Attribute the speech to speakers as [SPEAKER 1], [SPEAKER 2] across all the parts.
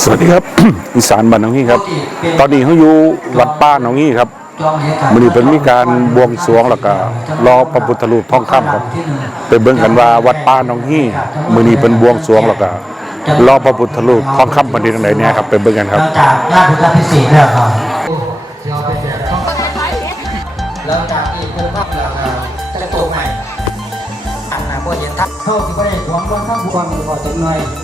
[SPEAKER 1] สวัสดีครับ อีสานบ้านหนองฮีครับ ตอนนี้เขาอยู่วัดป้าหนองฮีครับมื้อนี้เป็นมีการบวงสรวงแล้วก็รอพระพุทธรูปทองคำครับ ไปเบิ่งกันว่าวัดป้าหนองฮีมื้อนี้เป็นบวงสรวงแล้วก็รอพระพุทธรูปทองคำประเด็นไหนเนี่ยครับไปเบิ่งกันครับ
[SPEAKER 2] หลังจากงานพุทธพิเศษแล้วครับเดี๋ยวเป็นแบบต้องหลังจากที่เพิ่มภาพแล้วก็จะตัวใหม่อันนะบ่เห็นทักเข้าที่บ่ได้หวงว่าทั้งความมีพอจังหน่อยอ่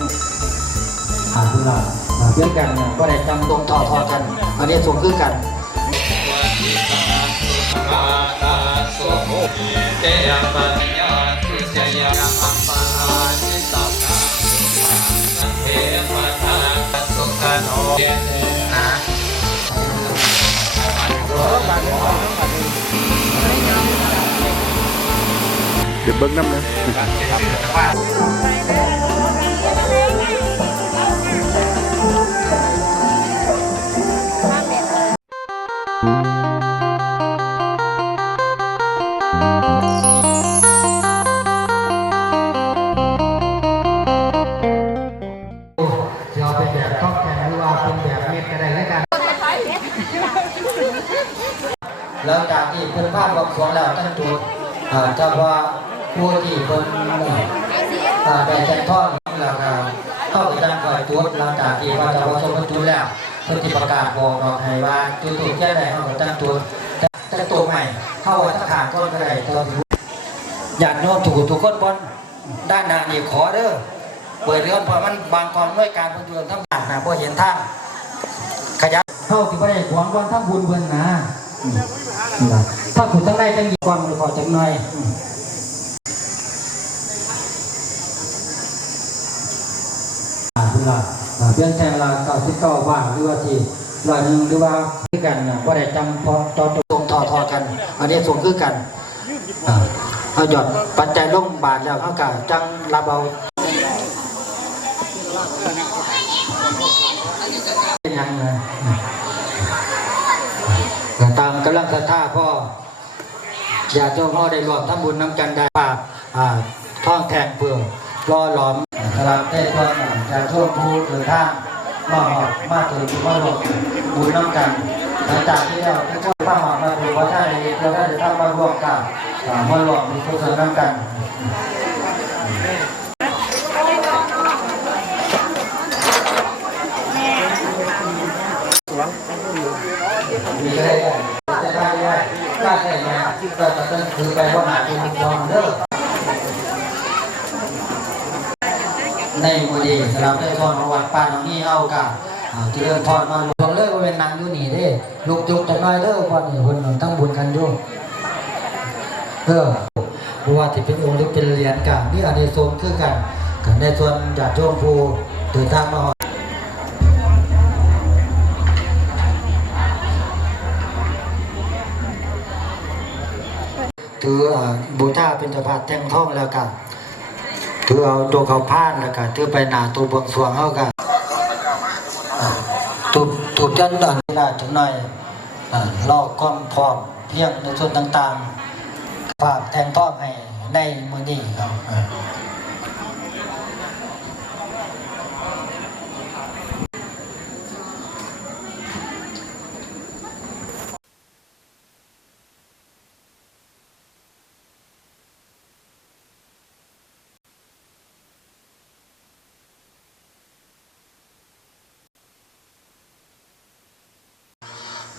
[SPEAKER 2] าคุณล่ะมาเพื่อกันเนี่ยบ่ได้จำตรงต่อทอกัน อันนี้ส่งคือกัน
[SPEAKER 1] เดี๋ยวเบิ่งน้ำนะ
[SPEAKER 2] หลังจากที่เพิ่นภาพบวงสรวงแล้วตั้งจุดจะว่าผู้ที่เพิ่นอ่าได้แจ้งทอดแล้วก็เข้าไปตั้งคอยจุดหลังจากที่ว่าจะว่าสมจุดแล้วเพิ่นสิประกาศบอกเราให้ว่าจุดถูกแค่ใดเฮาก็ตั้งจุดแต่ตัวใหม่เข้าไว้ถ้าขาดคนก็ได้ตัวที่อยากโน้มถูกทุกคนบนด้านหน้านี่ขอเด้อเปิดเรื่องเพราะมันบางกองด้วยการพิ่นอยู่ทั้งด้านหน้าบ่เห็นทางขยับเข้าที่บ่ได้หวงวันทั้งบุญเพิ่นนะ ถ้าคุณตั้งได้ตั้งยี่ความพอจังหน่อยอาคุณละอ่าเพียงแค่ละเก้าสิบเก้าบาทหรือว่าที่ร้อยหนึ่งหรือว่าคือกันว่าได้จำพอต่อตรงทอทอกัน อันนี้ส่งคือกันเอาหยอดปัจจัยลงบาทแล้วเขากะจังรับเอายังไง ตามกำลังศรัทธาพ่ออย่าโจมพ่อได้รวมทั้งบุญน้ำกันได้ปากอ่าท่องแทงเปลือกรอหลอมสลับได้ตัวอย่าโชคผู้หรือท่างมาหอดมาถึงมาหลบบุญน้ำกันหลังจากที่เราได้ช่วยป้าหอดมาถึงว่าใช่เราได้ทำมาร่วมกันอ่ามาหลวมมีทุกส่วนน้ำกัน มีก็ได้ได้ได้ได้ได้ได้นะก็จะต้องคือไปว่าหาเป็นยอมเด้อในมือ ดีสำหรับได้ทอนของวัดป้าน้องนี่เอากะจะเริ่มทอดมาลงเลยว่าเป็นนางอยู่นี่เด้ลุกจุกจังน้อยเด้อวันนี้คนตั้งบุญกันอยู่เออเพราะว่าที่เป็นองค์หรือเป็นเหรียญกันนี่อันนี้โซนคือกันกันในส่วนญาติโยมผู้เดินทางมาถือเอ่อบูชาเป็นเจ้าภาพแท่งทองแล้วกัน ถือเอาตัวเขาพานแล้วกันถือไปหนาตัวบวงสรวงเขากันตูบตูบยันดันได้จังหน่อยลอกความพร้อมเพียงในส่วนต่างๆ ฝากแท่งทองให้ในมือนี้ครับ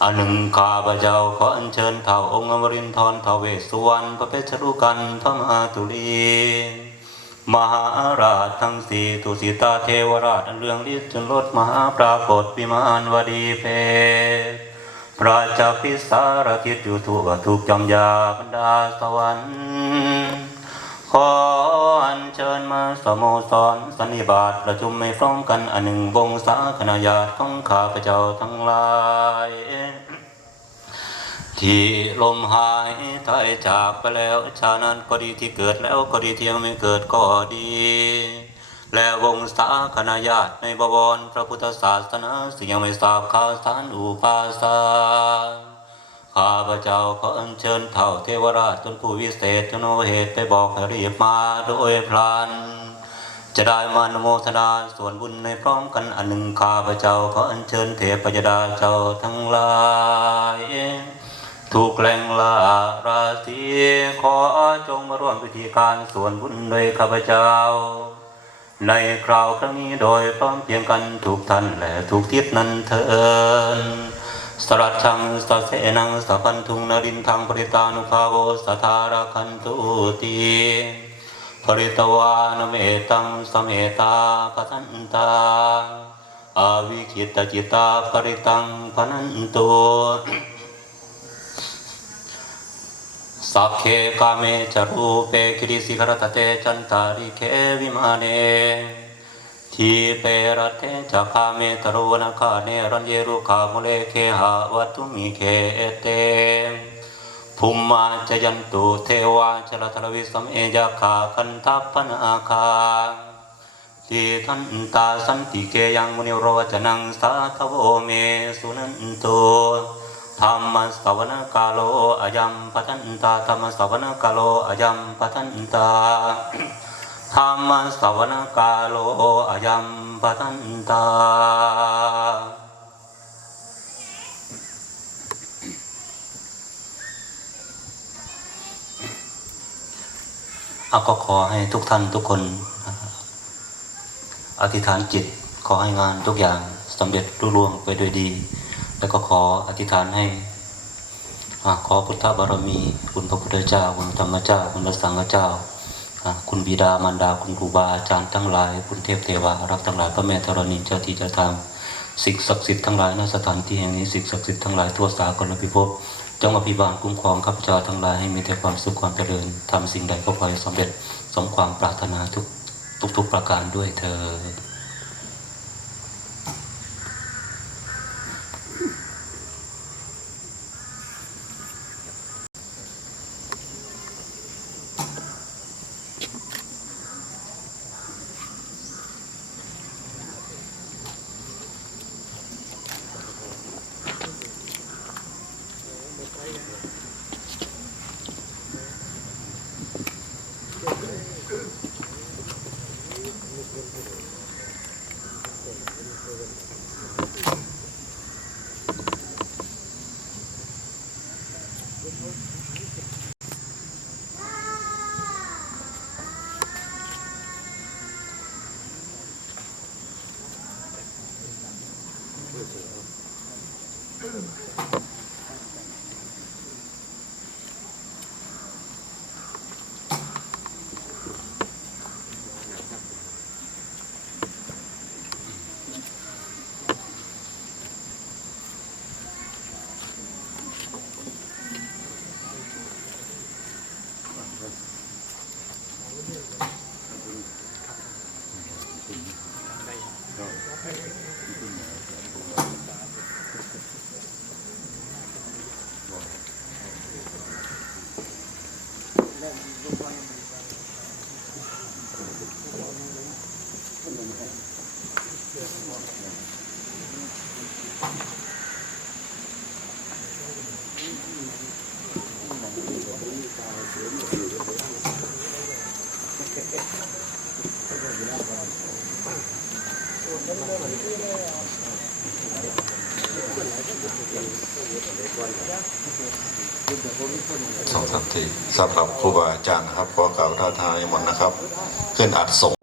[SPEAKER 2] อั
[SPEAKER 3] นหนึ่งข้าพระเจ้าขออัญเชิญเถ่าองค์อมรินทรเถ่าเวสุวรรณพระเพชรรุกันพระมหาตุลีมหาราชทั้งสี่ตุสิตาเทวราชอันเรืองฤทธิ์จนลดมหาปรากฏวิมานวดีเพศพระเจ้าพิสารทิศอยู่ทั่วทุกจอมยาบรรดาสวรรค์ขอ อัญเชิญมาสโมสรสันนิบาตประชุมไม่พร้อมกันอันหนึ่งวงศาคณะญาติของข้าพเจ้าทั้งหลายที่ลมหายใจจากไปแล้วชานั้นก็ดีที่เกิดแล้วก็ดีที่ยังไม่เกิดก็ดี และวงศาคณะญาติในบวรพระพุทธศาสนาสิ่งยังไม่ทราบข่าวสารอุปาสา ข้าพระเจ้าขออัญเชิญเถ่าเทวราชจนผู้วิเศษจนโอเหตุไปบอกให้รีบมาโดยพลันจะได้มานโมทนาส่วนบุญในพร้อมกันอันหนึ่งข้าพระเจ้าขออัญเชิญเทพยดาเจ้าทั้งหลายถูกแหล่งลาราศีขอจงมาร่วมพิธีการส่วนบุญโดยข้าพเจ้า ในคราวครั้งนี้โดยพร้อมเพียงกันทุกท่านและทุกทิศนั้นเถิน สรัชังสะเสนังสัพันทุงนรินทังปริตานุภาโวสัทธาราคันตุตีปริตวานเมตังสเมตาปัทันตาอาวิคิตจิตาปริตังพนันตุสัพเพกาเมจรูเปคิริสิกรตเตจันตาริเควิมาเน ทีเปรตเตจักาเมตโรนคาเนรันเยรุขามุเลเคหาวัตุมิเคเตภุมมาจยันตุเทวาชลทลวิสัมเอจาคาคันทัปปนาคาทีทันตาสันติเกยังมุนิโรจนังสาทโวเมสุนันโตธรรมสวนกาโลอายัมปทันตาธรรมสวนกาโลอายัมปทันตา ธรรมสวนกาโลอายัมปันตา เอาก็ขอให้ทุกท่านทุกคน อธิษฐานจิตขอให้งานทุกอย่างสำเร็จรุ่ร่วงไปด้วยดี แล้วก็ขออธิษฐานให้อาขอพุทธบารมี คุณพระพุทธเจ้า คุณธรรมเจ้า คุณพระสังฆเจ้าา คุณบิดามารดาคุณครูบาอาจารย์ทั้งหลาย คุณเทพเทวารักทั้งหลายพระแม่ธรณีเจ้าที่เจ้าทางสิ่งศักดิ์สิทธิ์ทั้งหลายณสถานที่แห่งนี้สิ่งศักดิ์สิทธิ์ทั้งหลายทั่วสากลพิภพจงอภิบาลคุ้มครองข้าพเจ้าทั้งหลายให้มีแต่ความสุขความเจริญทำสิ่งใดก็ขอให้สำเร็จสมความปรารถนาทุกทุกๆประการด้วยเธอ
[SPEAKER 4] สองสามทีสำหรับครูบาอาจารย์นะครับขอกล่าวท้าทายหมดนะครับ ขึ้นอัดส่ง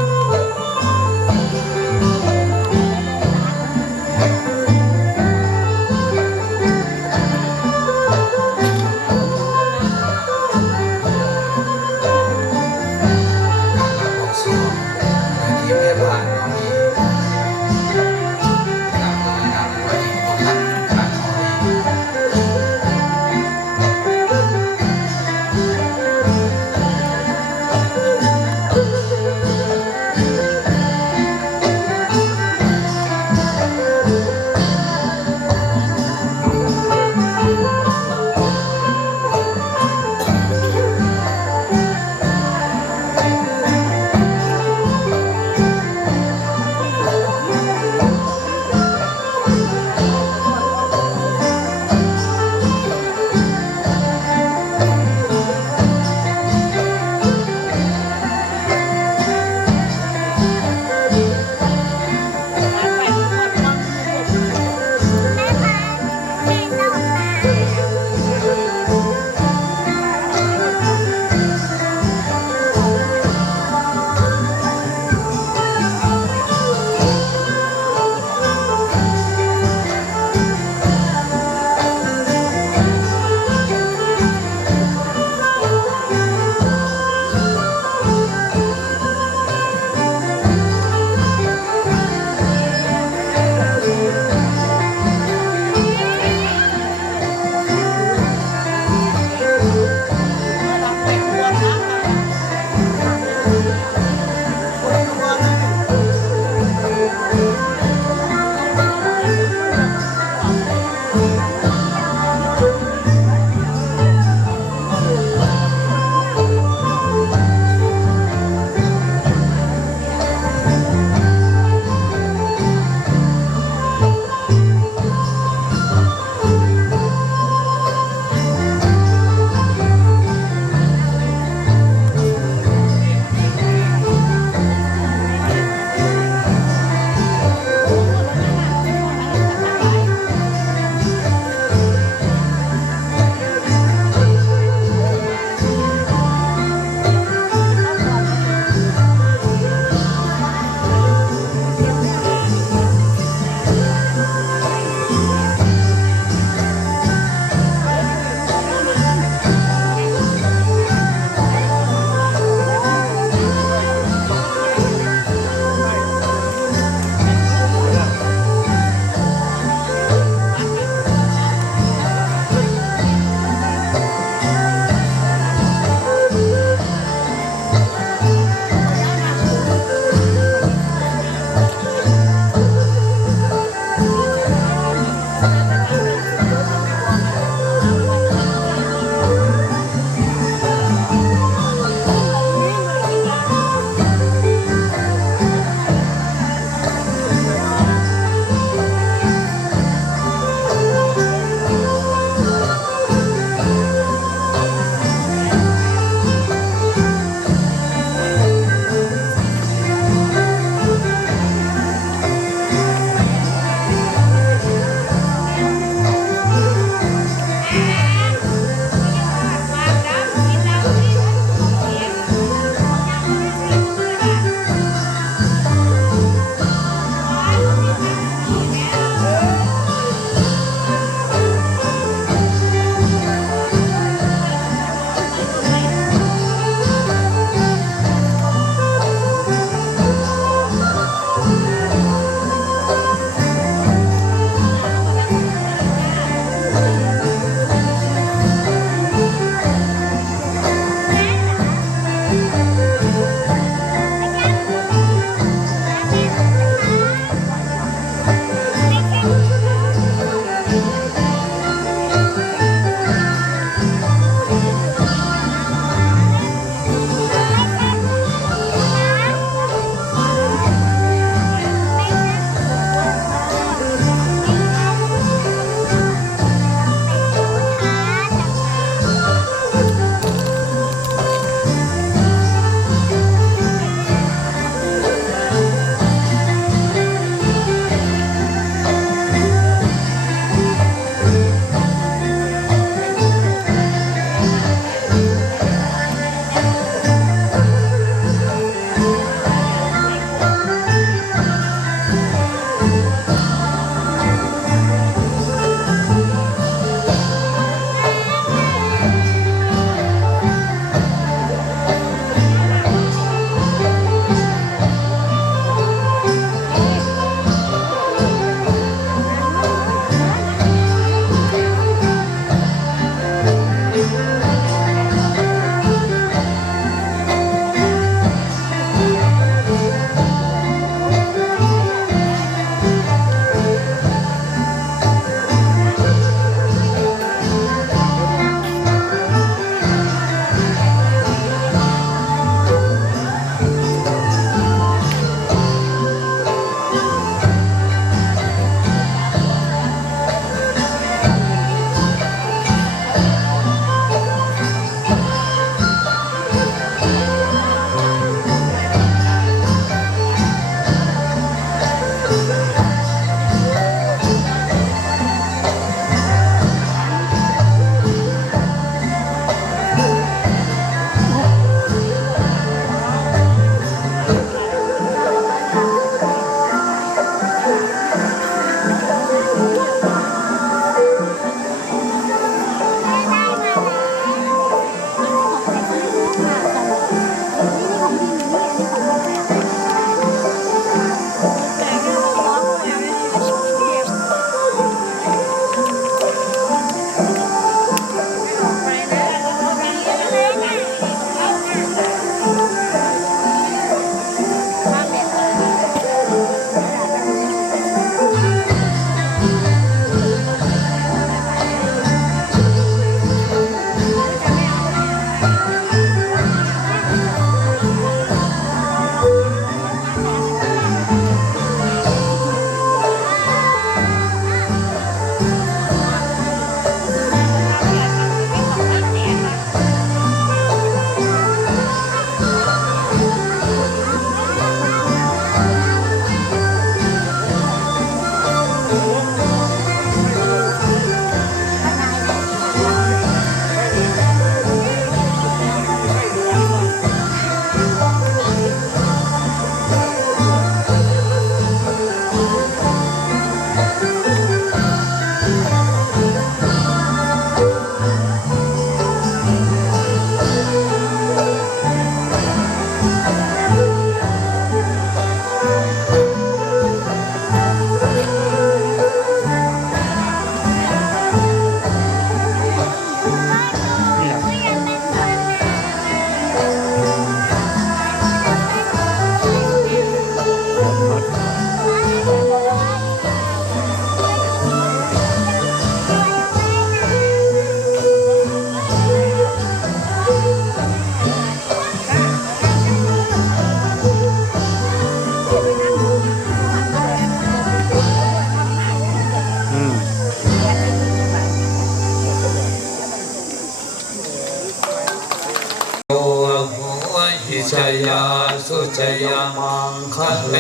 [SPEAKER 5] หิจยาสุจยามังคะเล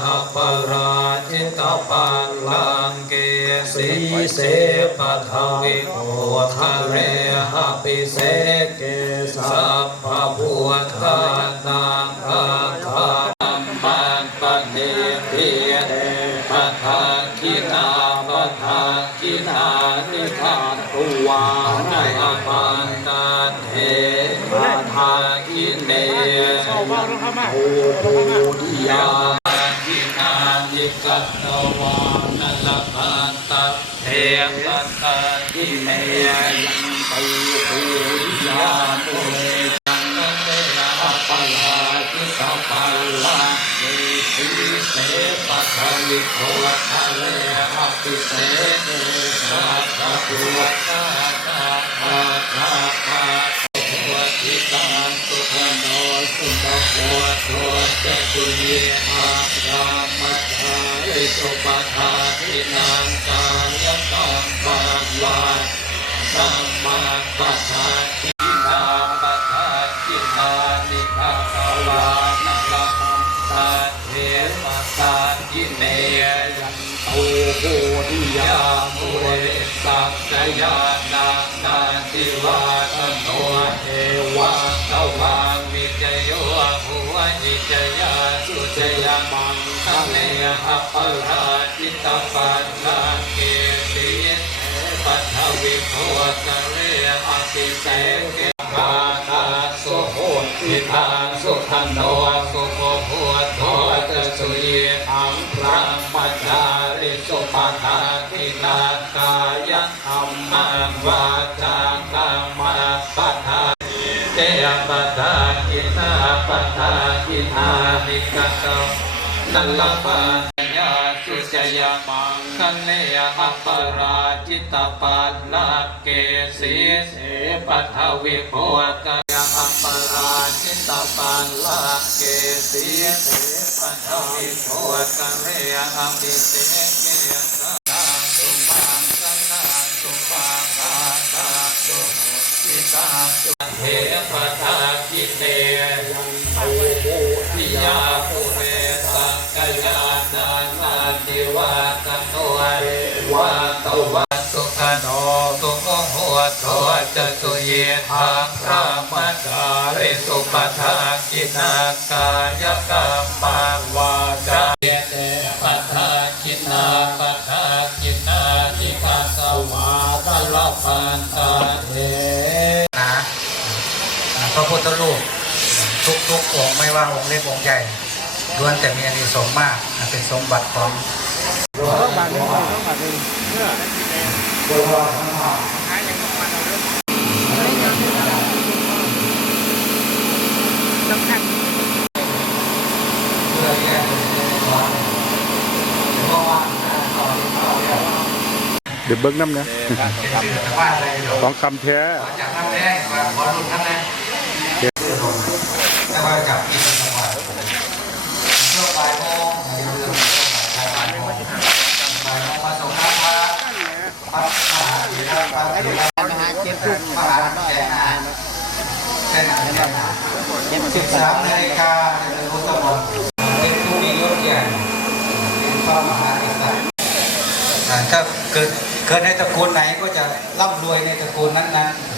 [SPEAKER 5] หะปราจิตาปันลังเกสีเสปทาวิโอทะเลหะปิเสเกสัพพะพุทธานัง ยาทินานิกัตวานัลปันตะเทกัตตะกิเมยังตุโหดิยาตุเรจังเตนะปัลลาทิสาปัลาเกติเสปัทวิโททะเลอภิเสเกสัพพะพุทธาตาภาคาภา ตุเยอาสามัจจาริสุปทาทินังกายตังปะวาสัมมาปัฏฐาทินาปัฏฐาทินานิคาสวานัลปัมตาเทปัสสาทิเมยันตุโหติยามุเรสัจยานานาทิวา คะเนหปราจิตปันนาเกติปัทวิโภกะเรอภิเสเกปาทาสุโหติทางสุขันโนสุโภพุทโธจะสุยอัมพระปัจจาริสุปทาทินากายธรรมวาจากรรมปัฏฐาเตยปัฏฐากินาปัฏฐากินานิกัต ตัลลปัญญาสุจยมังคันเลหปราจิตปันนาเกสีเสปัทวิโภกยหปราจิตปันลาเกสีเสปัทวิโภกเรอภิเสเกสาสุปังสังนาสุปังตาสุทิตาสุเทปทา โนสุโมโหโทจะสุเยทางพระมัจาริสุปทากินากายกรรมังวาจาเยเตปทากิจินนาปัฏฐาจินนาจิกาสมาตลปันตาเอ
[SPEAKER 2] นะพระพุทธรูปทุกทุกองไม่ว่าองค์เล็กองค์ใหญ่ล้วนแต่มีอานิสงส์มากเป็นสมบัติของ
[SPEAKER 1] เดี๋ยวเบิ้งน้ำนะ
[SPEAKER 2] ว่าอะไรหรอ
[SPEAKER 1] ทองคำแท้
[SPEAKER 2] จากท่านแรกมาขอรุนท่านแรกแต่ว่าจากที่จังหวัดช่วงบ่ายโมงอย่าลืมช่วงบ่ายโมงบ่ายโมงมาส่งน้ำพระพระมหาธีระพระธีระมหาเจ็ดทุกมหาแก่นาแก่นาแก่นาสิบสามนาฬิกาในพุทธมนต์เป็นผู้มียศใหญ่เป็นพระมหากษัตริย์อ่ถ้าเกิดเกิดในตระกูลไหนก็จะร่ำรวยในตระกูลนั้นๆ